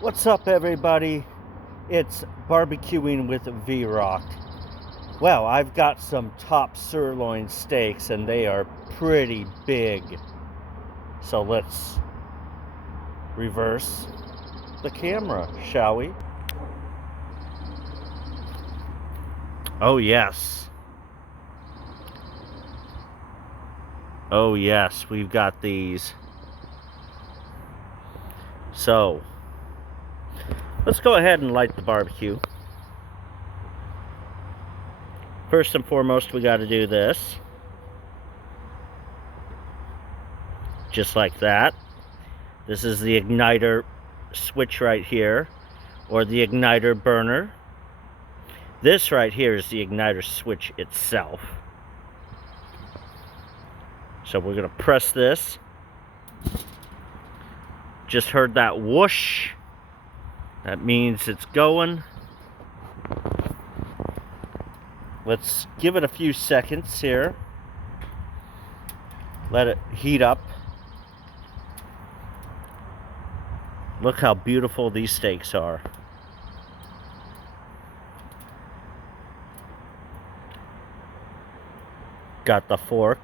What's up, everybody? It's barbecuing with V-Rock. Well, I've got some top sirloin steaks and they are pretty big. So let's reverse the camera, shall we? Oh yes. Oh yes, we've got these. So let's go ahead and light the barbecue. First and foremost, we got to do this. Just like that. This is the igniter switch right here, or the igniter burner. This right here is the igniter switch itself. So we're going to press this. Just heard that whoosh. That means it's going. Let's give it a few seconds here. Let it heat up. Look how beautiful these steaks are. Got the fork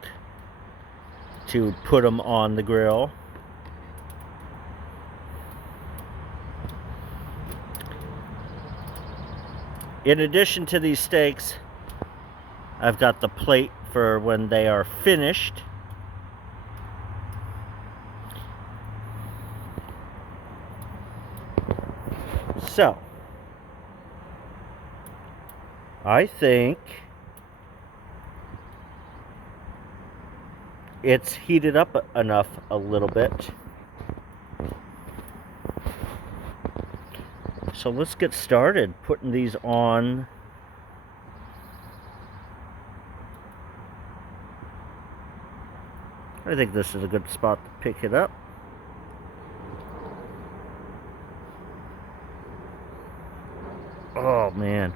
to put them on the grill. In addition to these steaks, I've got the plate for when they are finished. So, I think it's heated up enough a little bit. So let's get started putting these on. I think this is a good spot to pick it up. Oh man.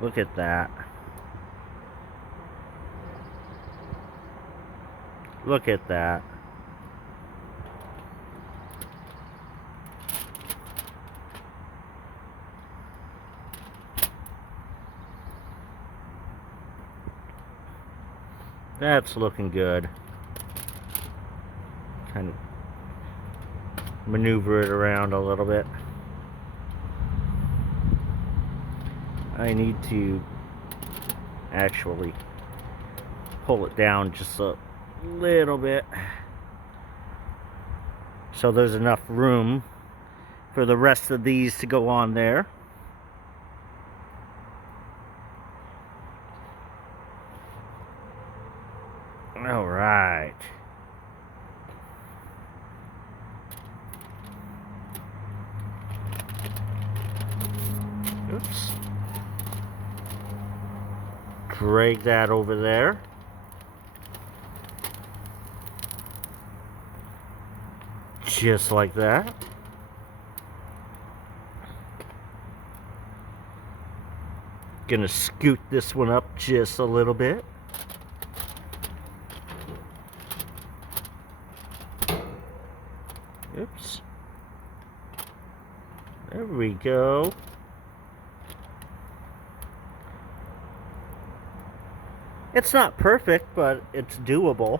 Look at that. Look at that. That's looking good. Kind of maneuver it around a little bit. I need to actually pull it down just a little bit so there's enough room for the rest of these to go on there. All right. Oops. Drag that over there. Just like that. Gonna scoot this one up just a little bit. Oops. There we go. It's not perfect, but it's doable.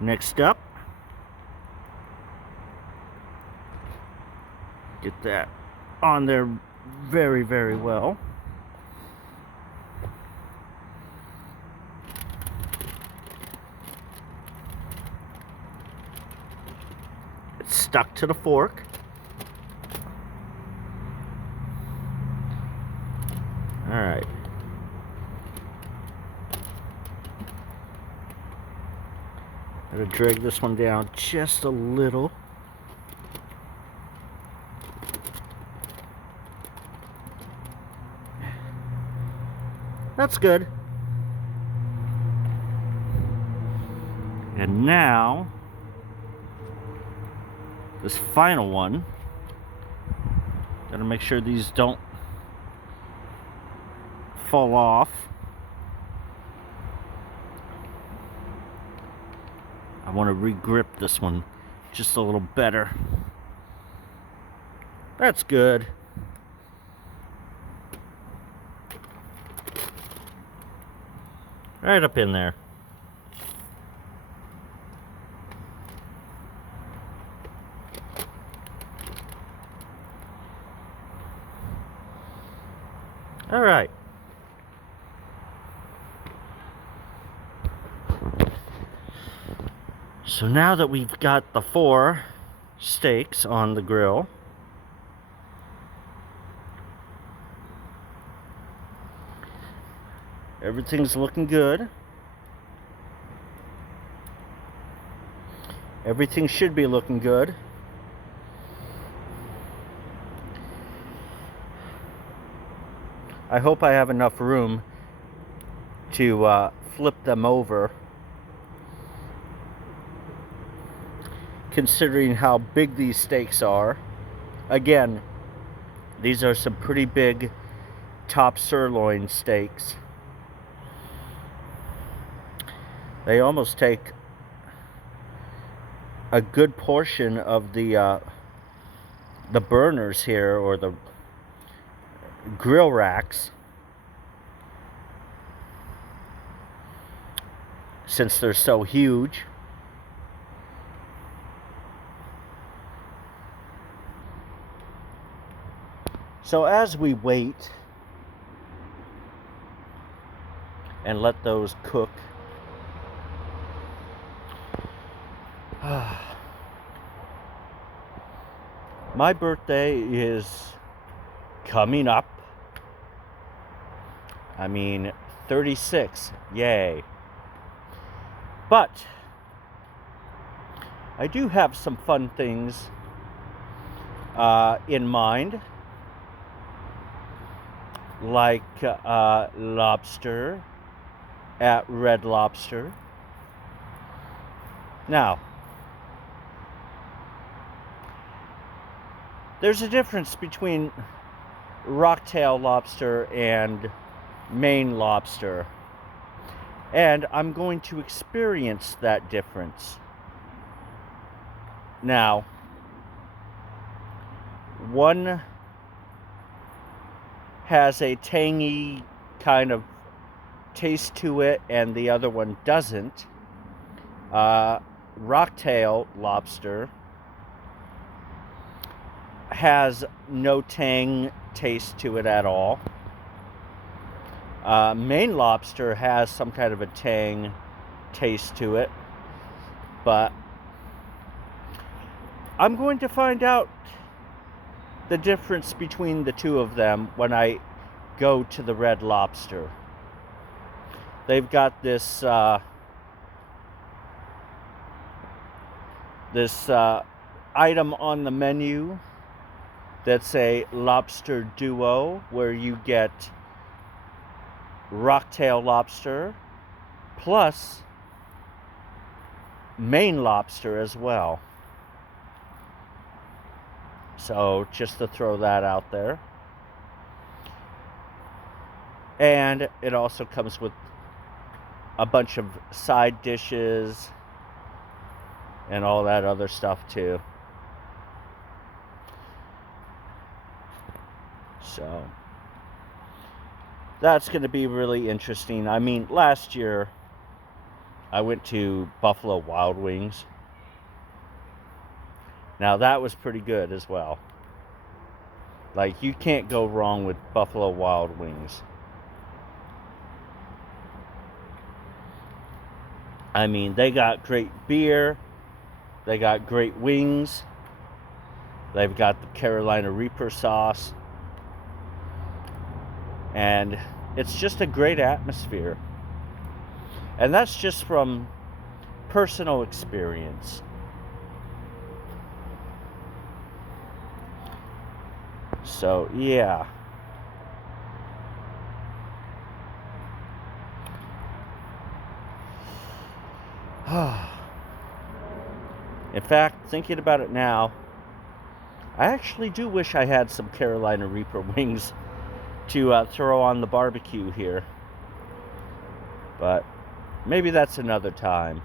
Next up, get that on there very, very well. It's stuck to the fork. All right. I'm gonna drag this one down just a little. That's good. And now, this final one, gotta make sure these don't fall off. I want to re-grip this one just a little better. That's good. Right up in there. All right. So now that we've got the 4 steaks on the grill, everything's looking good. Everything should be looking good. I hope I have enough room to flip them over, considering how big these steaks are. Again, these are some pretty big top sirloin steaks. They almost take a good portion of the burners here, or the grill racks, since they're so huge. So as we wait and let those cook, my birthday is coming up. I mean, 36, yay. But I do have some fun things in mind, like lobster at Red Lobster. Now, there's a difference between rocktail lobster and Maine lobster, and I'm going to experience that difference. Now, one has a tangy kind of taste to it, and the other one doesn't. Rocktail lobster has no tang taste to it at all. Maine lobster has some kind of a tang taste to it, but I'm going to find out the difference between the two of them when I go to the Red Lobster. They've got this item on the menu that's a lobster duo, where you get rocktail lobster plus Maine lobster as well. So just to throw that out there. And it also comes with a bunch of side dishes and all that other stuff too. So that's going to be really interesting. I mean, last year I went to Buffalo Wild Wings. Now that was pretty good as well. Like, you can't go wrong with Buffalo Wild Wings. I mean, they got great beer, they got great wings, they've got the Carolina Reaper sauce, and it's just a great atmosphere. And that's just from personal experience. So, yeah. In fact, thinking about it now, I actually do wish I had some Carolina Reaper wings to throw on the barbecue here. But maybe that's another time.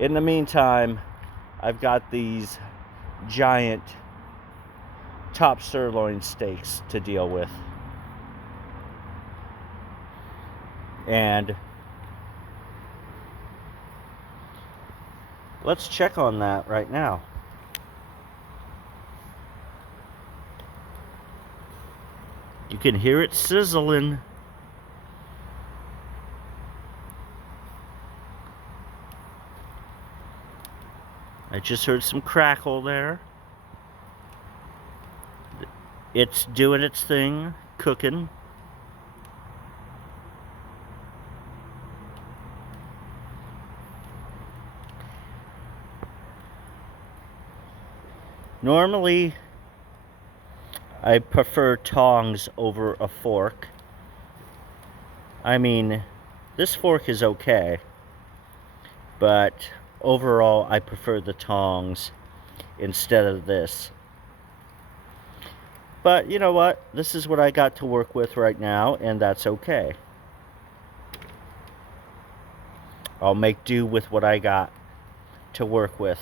In the meantime, I've got these giant top sirloin steaks to deal with. And let's check on that right now. You can hear it sizzling. I just heard some crackle there. It's doing its thing, cooking. Normally, I prefer tongs over a fork. I mean, this fork is okay, but overall I prefer the tongs instead of this. But you know what? This is what I got to work with right now, and that's okay. I'll make do with what I got to work with.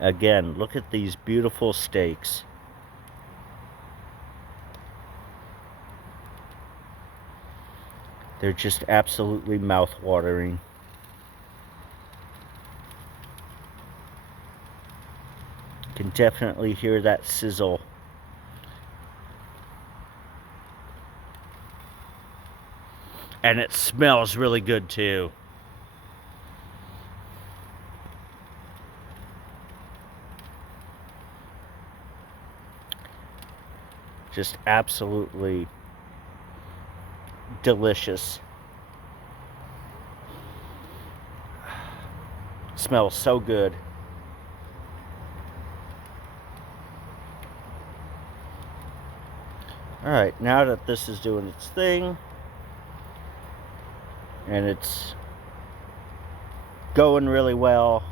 Again, look at these beautiful steaks. They're just absolutely mouth-watering. You can definitely hear that sizzle. And it smells really good too. Just absolutely delicious. Smells so good. Alright, now that this is doing its thing, and it's going really well,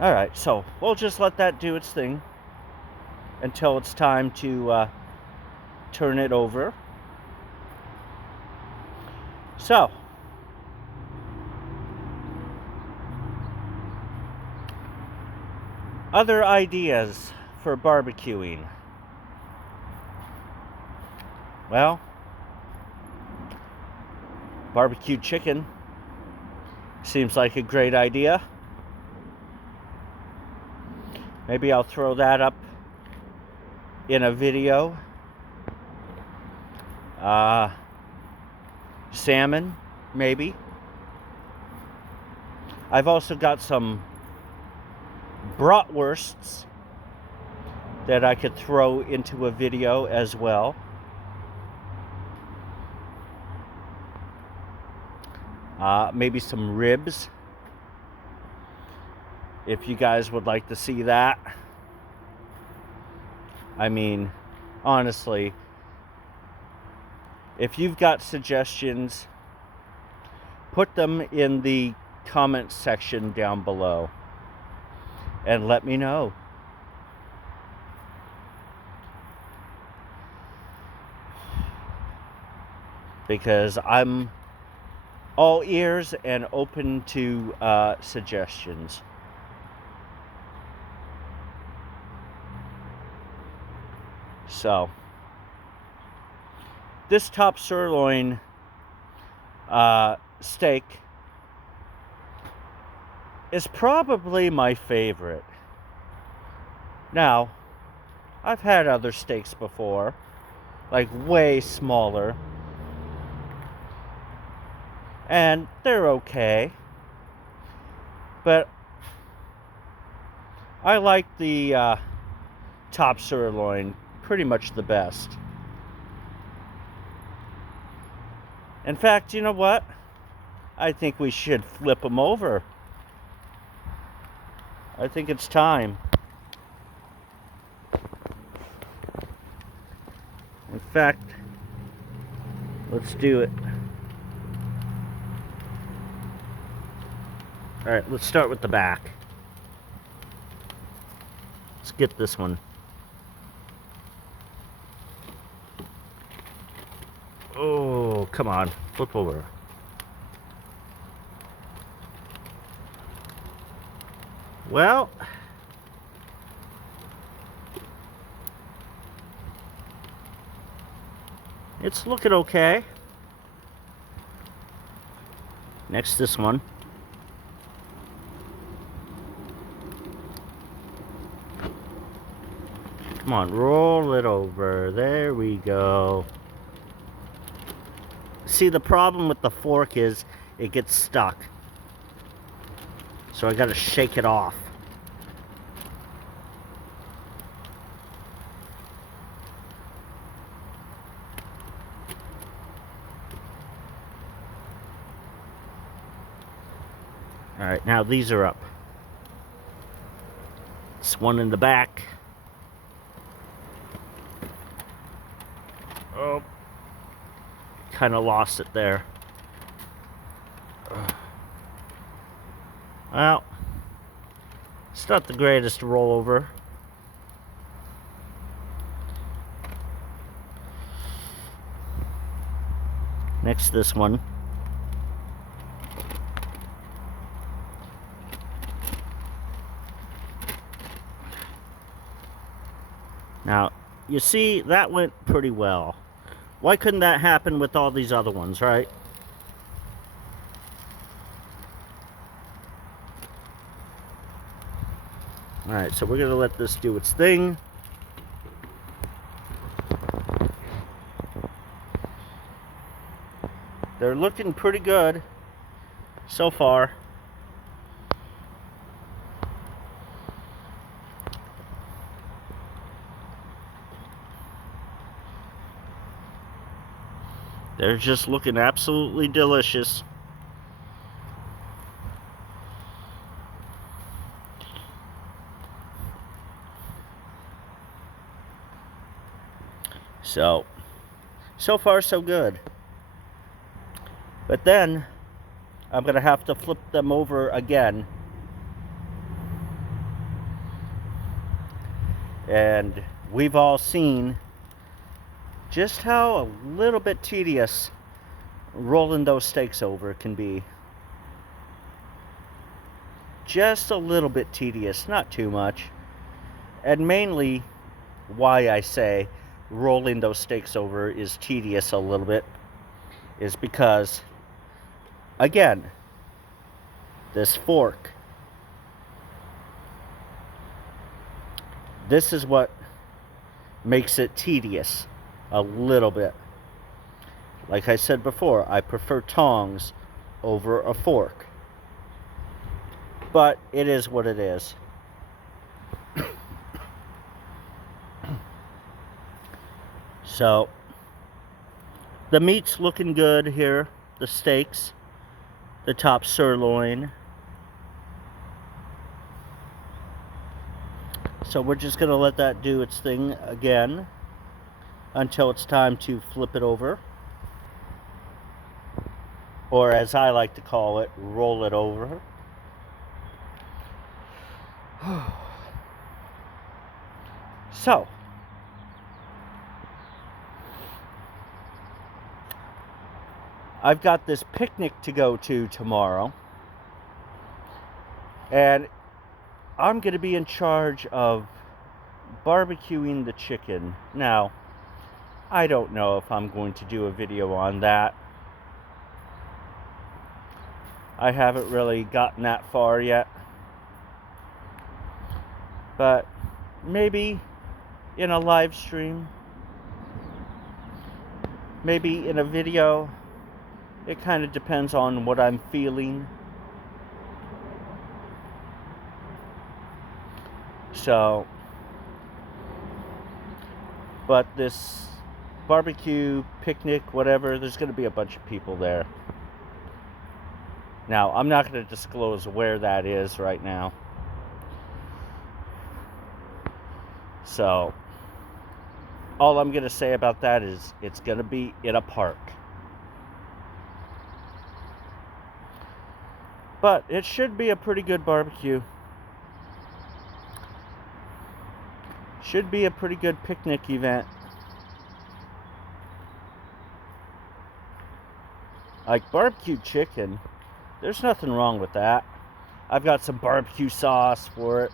alright, so we'll just let that do its thing until it's time to turn it over. So, other ideas for barbecuing. Well, barbecue chicken seems like a great idea. Maybe I'll throw that up in a video. Salmon, maybe. I've also got some bratwursts that I could throw into a video as well. Maybe some ribs, if you guys would like to see that. I mean, honestly, if you've got suggestions, put them in the comment section down below and let me know. Because I'm all ears and open to suggestions. So, this top sirloin steak is probably my favorite. Now, I've had other steaks before, like way smaller, and they're okay, but I like the top sirloin pretty much the best. In fact, you know what? I think we should flip them over. I think it's time. In fact, let's do it. Alright, let's start with the back. Let's get this one. come on, flip over. Well, it's looking okay. Next, this one. Come on, roll it over. There we go. See, the problem with the fork is it gets stuck. So I gotta shake it off. Alright, now these are up. This one in the back. Oh, kind of lost it there. Well, it's not the greatest rollover. Next, this one. Now, you see, that went pretty well. Why couldn't that happen with all these other ones, right? Alright, so we're going to let this do its thing. They're looking pretty good so far. They're just looking absolutely delicious. So far so good. But then I'm gonna have to flip them over again. And we've all seen just how a little bit tedious rolling those steaks over can be. Just a little bit tedious, not too much. And mainly why I say rolling those steaks over is tedious a little bit is because, again, this fork, this is what makes it tedious a little bit. Like I said before, I prefer tongs over a fork, but it is what it is. So the meat's looking good here. The steaks, the top sirloin. So we're just gonna let that do its thing again until it's time to flip it over. Or as I like to call it, roll it over. So, I've got this picnic to go to tomorrow, and I'm going to be in charge of barbecuing the chicken. Now, I don't know if I'm going to do a video on that. I haven't really gotten that far yet, but maybe in a live stream, maybe in a video. It kind of depends on what I'm feeling. So, but this barbecue, picnic, whatever, there's going to be a bunch of people there. Now, I'm not going to disclose where that is right now. So, all I'm going to say about that is it's going to be in a park. But it should be a pretty good barbecue. Should be a pretty good picnic event. Like barbecue chicken, there's nothing wrong with that. I've got some barbecue sauce for it.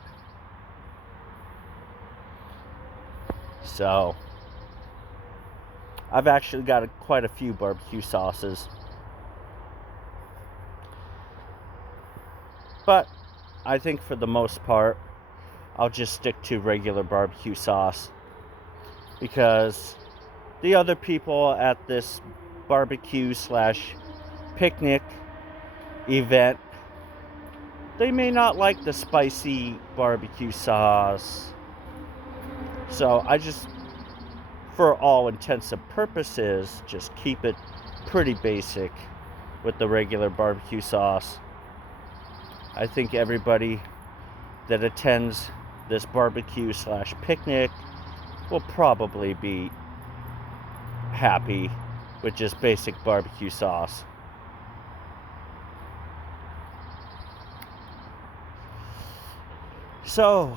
So, I've actually got quite a few barbecue sauces. But I think for the most part, I'll just stick to regular barbecue sauce. Because the other people at this barbecue / picnic event, they may not like the spicy barbecue sauce. So I just, for all intents and purposes, just keep it pretty basic with the regular barbecue sauce. I think everybody that attends this barbecue / picnic will probably be happy with just basic barbecue sauce. So,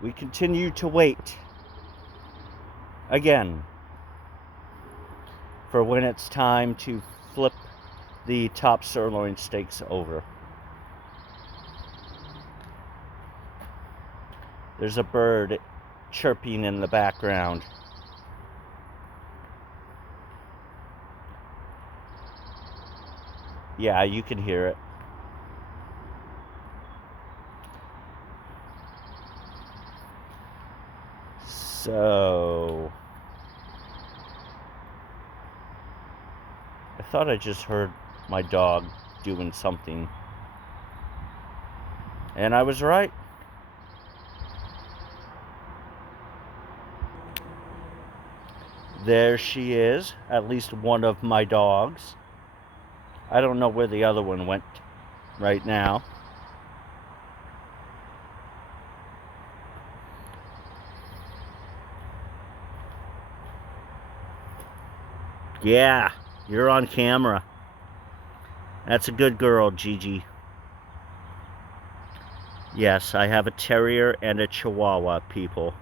we continue to wait again for when it's time to flip the top sirloin steaks over. There's a bird chirping in the background. Yeah, you can hear it. So, I thought I just heard my dog doing something. And I was right. There she is, at least one of my dogs. I don't know where the other one went right now. Yeah, you're on camera. That's a good girl, Gigi. Yes, I have a terrier and a chihuahua, people.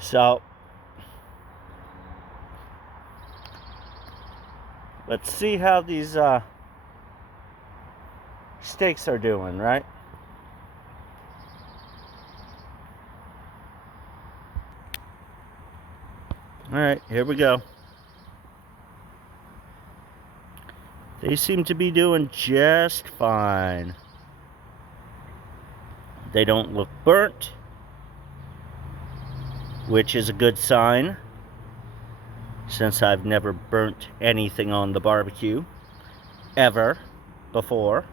So, let's see how these steaks are doing, right? All right, here we go. They seem to be doing just fine. They don't look burnt, which is a good sign, since I've never burnt anything on the barbecue ever before.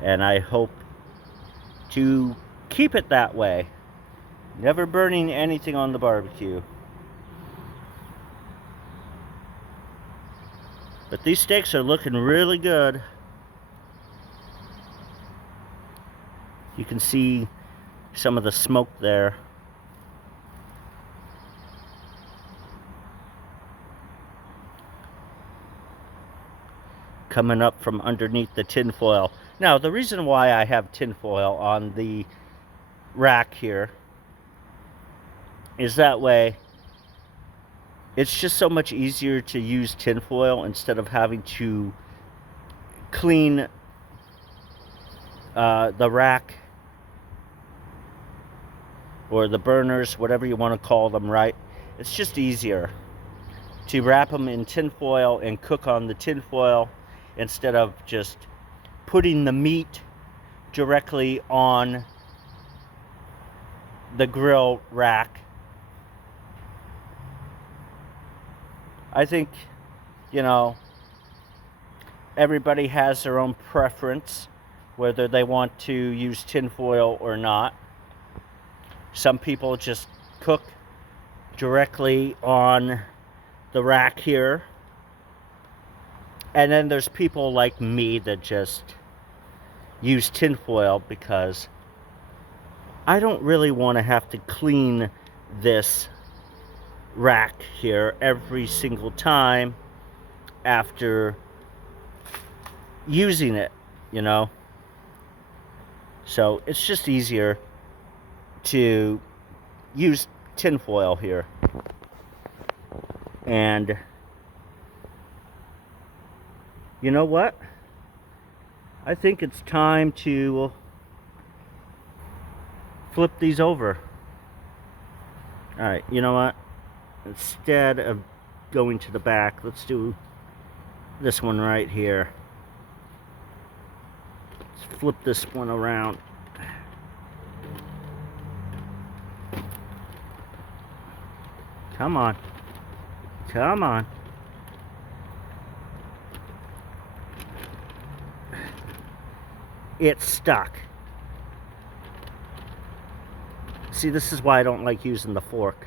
And I hope to keep it that way. Never burning anything on the barbecue. But these steaks are looking really good. You can see some of the smoke there. Coming up from underneath the tin foil. Now, the reason why I have tin foil on the rack here is that way it's just so much easier to use tin foil instead of having to clean the rack or the burners, whatever you want to call them, right? It's just easier to wrap them in tin foil and cook on the tin foil instead of just putting the meat directly on the grill rack. I think, you know, everybody has their own preference, whether they want to use tin foil or not. Some people just cook directly on the rack here. And then there's people like me that just use tin foil because I don't really want to have to clean this rack here every single time after using it, you know. So it's just easier to use tinfoil here. And you know what? I think it's time to flip these over. Alright, you know what? Instead of going to the back, let's do this one right here. Let's flip this one around. Come on. Come on. It's stuck. See, this is why I don't like using the fork.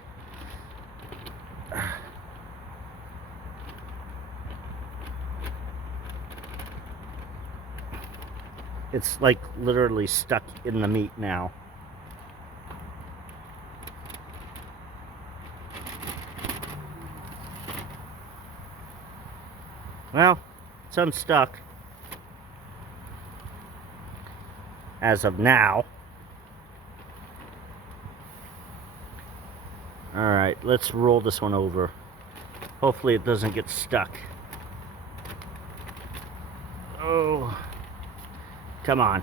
It's like literally stuck in the meat now. Well, it's unstuck as of now. Alright, let's roll this one over. Hopefully it doesn't get stuck. Oh, come on.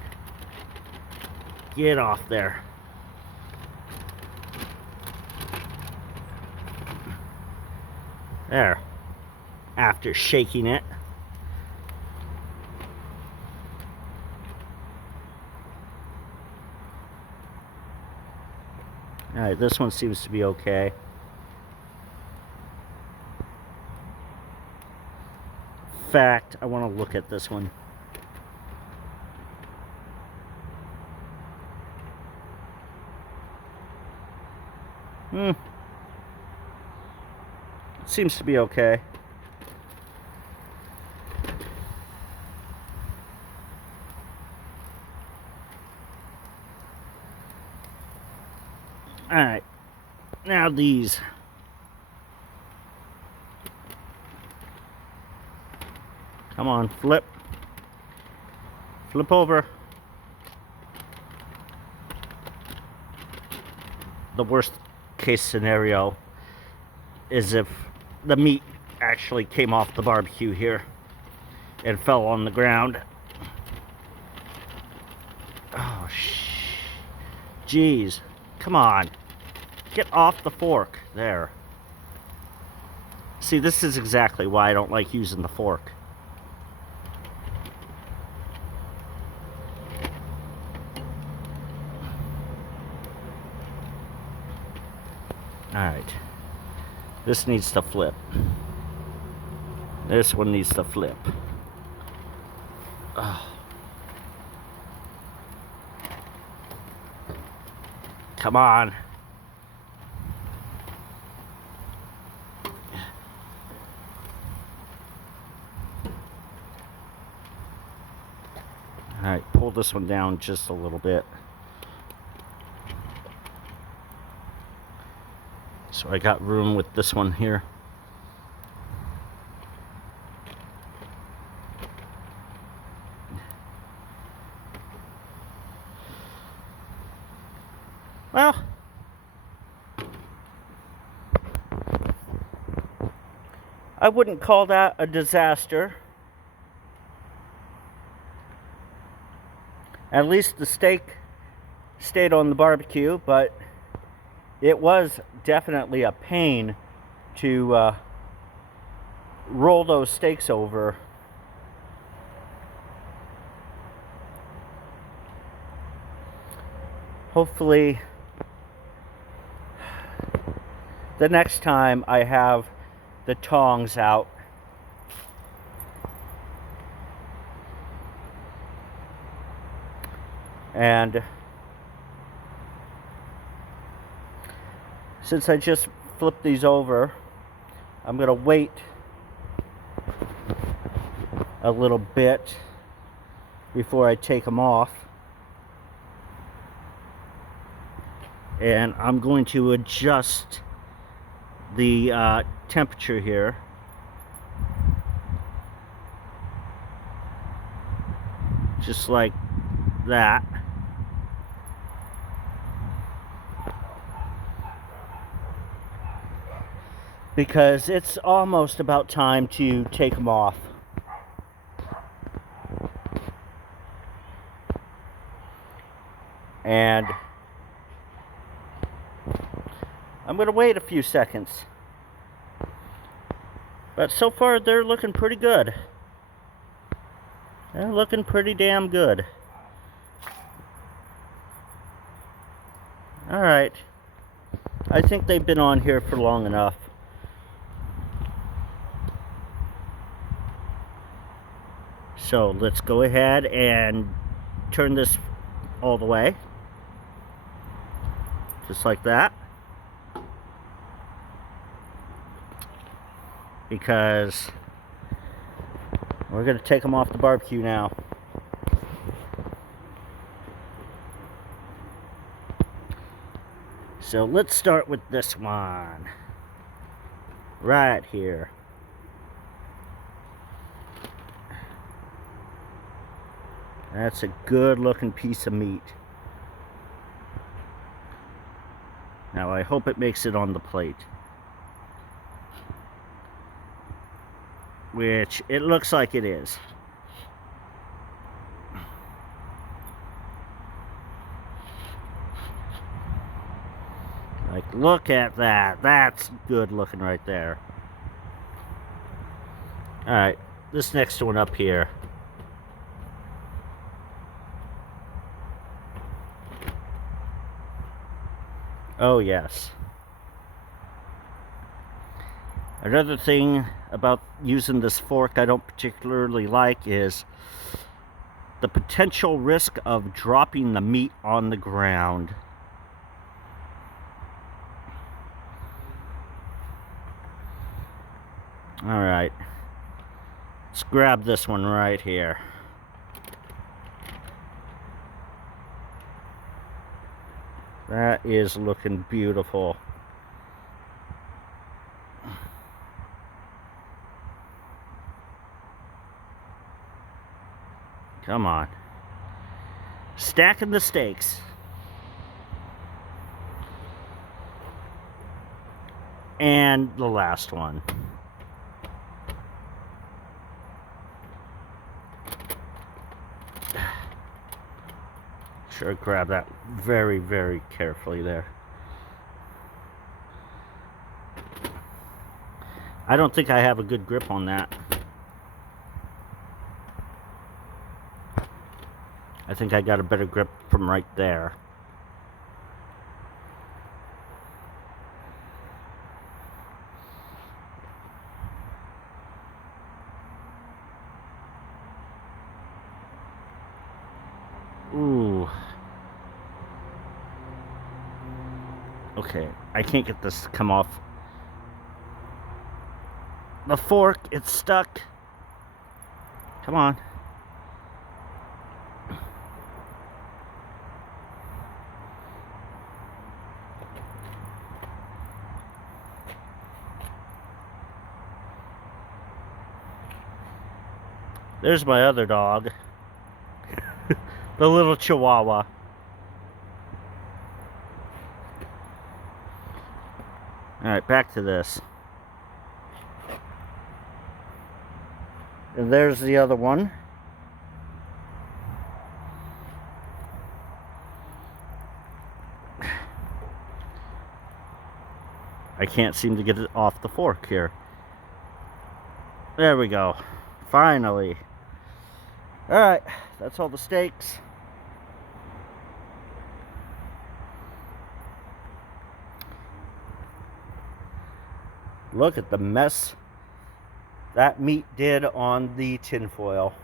Get off there. There. After shaking it. Alright, this one seems to be okay. In fact, I want to look at this one. Seems to be okay. Alright, now these. Come on, flip. Flip over. The worst case scenario is if the meat actually came off the barbecue here and fell on the ground. Oh, jeez. Come on. Get off the fork. There. See, this is exactly why I don't like using the fork. Alright. This needs to flip. This one needs to flip. Oh. Come on. Alright, pull this one down just a little bit. So I got room with this one here. Well, I wouldn't call that a disaster. At least the steak stayed on the barbecue, but it was definitely a pain to roll those steaks over. Hopefully, the next time I have the tongs out. And since I just flipped these over, I'm going to wait a little bit before I take them off. And I'm going to adjust the temperature here. Just like that. because it's almost about time to take them off. And I'm going to wait a few seconds. But so far, they're looking pretty good. They're looking pretty damn good. Alright. I think they've been on here for long enough. So let's go ahead and turn this all the way. Just like that. Because we're going to take them off the barbecue now. So let's start with this one. Right here. That's a good looking piece of meat. Now I hope it makes it on the plate. Which it looks like it is. Like, look at that. That's good looking right there. Alright, this next one up here. Oh, yes. Another thing about using this fork I don't particularly like is the potential risk of dropping the meat on the ground. Alright, let's grab this one right here. That is looking beautiful. Come on. Stacking the steaks. And the last one. Sure, grab that very, very carefully there. I don't think I have a good grip on that. I think I got a better grip from right there. Ooh. Okay, I can't get this to come off the fork. It's stuck. Come on. There's my other dog. The little Chihuahua. Alright, back to this. And there's the other one. I can't seem to get it off the fork here. There we go. Finally. Alright, that's all the steaks. Look at the mess that meat did on the tinfoil.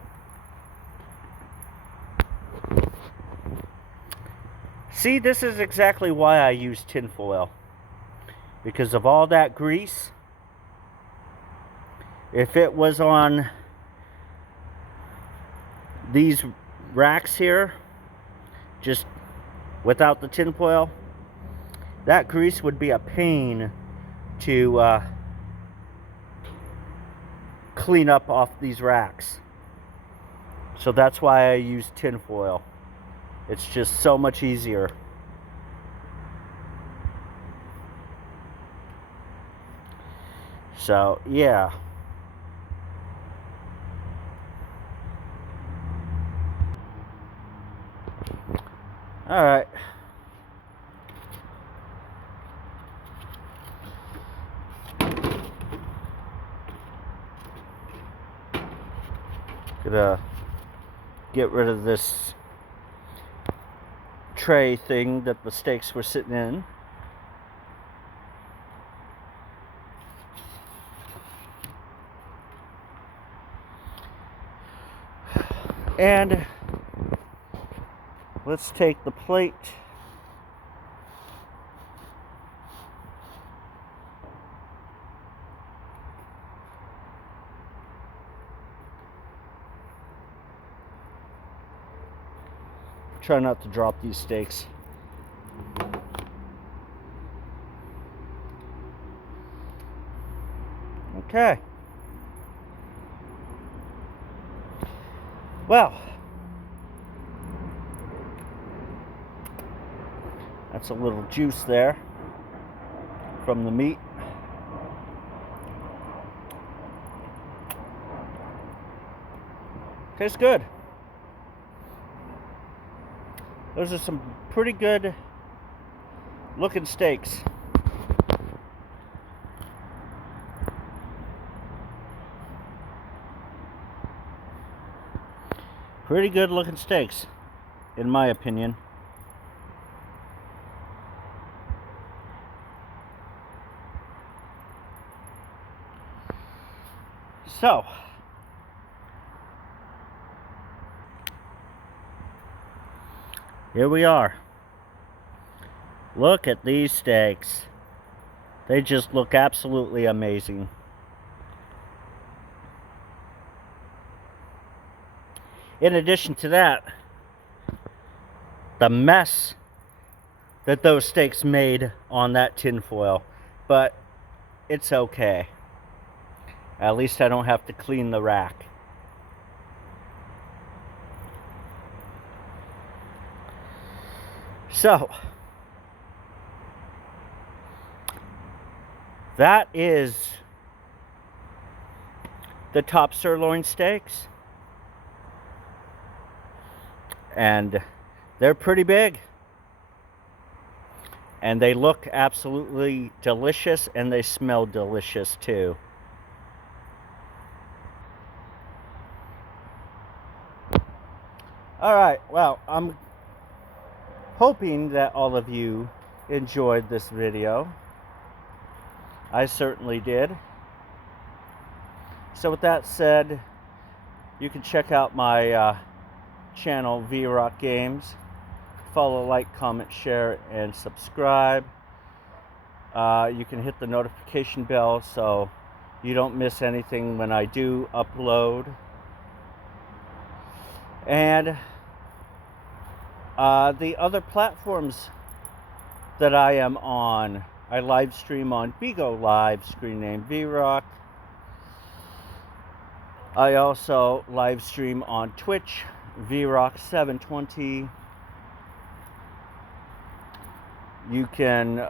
See, this is exactly why I use tinfoil. Because of all that grease. If it was on these racks here, just without the tinfoil, that grease would be a pain to clean up off these racks. So that's why I use tinfoil. It's just so much easier. So, yeah. All right. Gonna get rid of this tray thing that the steaks were sitting in. And let's take the plate. Try not to drop these steaks. Okay. Well, that's a little juice there from the meat. Tastes good. Those are some pretty good looking steaks. Pretty good looking steaks, in my opinion. So, here we are. Look at these steaks. They just look absolutely amazing. In addition to that, the mess that those steaks made on that tin foil, but it's okay. At least I don't have to clean the rack. So, that is the top sirloin steaks. And they're pretty big. And they look absolutely delicious, and they smell delicious too. Alright, well, I'm hoping that all of you enjoyed this video. I certainly did. So with that said, you can check out my channel, V-Rock Games. Follow, like, comment, share, and subscribe. You can hit the notification bell so you don't miss anything when I do upload. And the other platforms that I am on, I live stream on Bigo Live, screen name V-Rock. I also live stream on Twitch, V-Rock 720. You can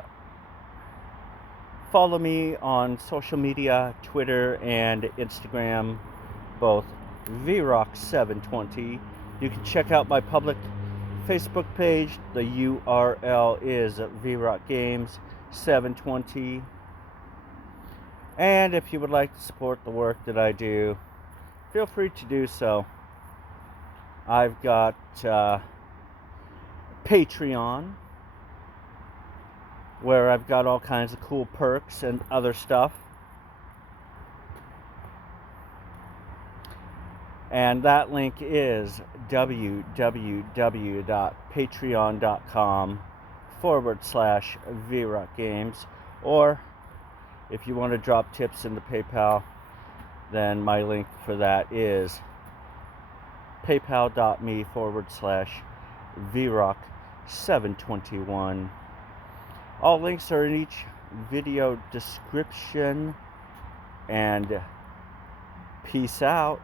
follow me on social media, Twitter and Instagram, both V-Rock 720. You can check out my public Facebook page. The URL is V-Rock Games 720. And if you would like to support the work that I do, feel free to do so. I've got Patreon, where I've got all kinds of cool perks and other stuff. And that link is www.patreon.com/VRock Games. Or if you want to drop tips into PayPal, then my link for that is paypal.me/VRock721. All links are in each video description. And peace out.